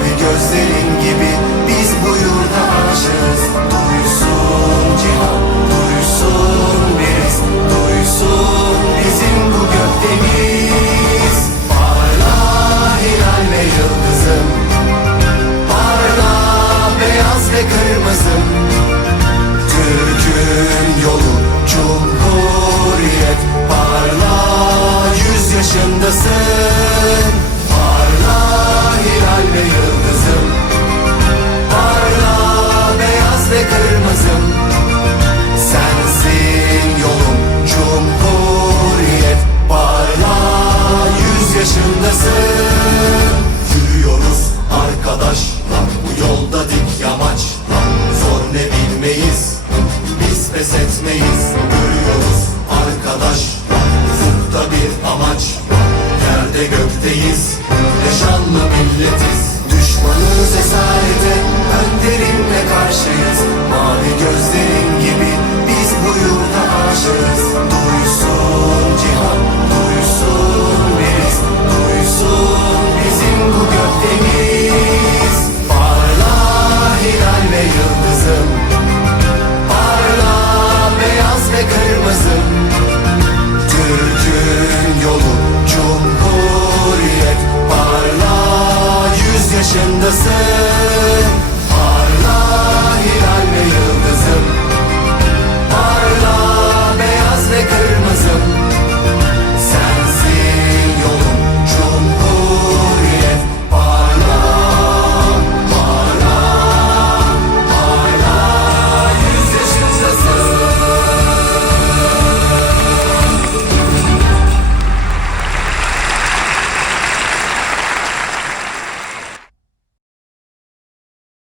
Mavi gözlerin gibi Biz bu yurda aşığız. Duysun cihan Duysun biz Duysun bizim bu gökdeniz. Parla hilal ve yıldızım. Parla beyaz ve kırmızım. Türk'ün yolu amaç Yerde gökteyiz. Yaşanlı milletiz. Düşmanız esarete Önderimle karşıyız love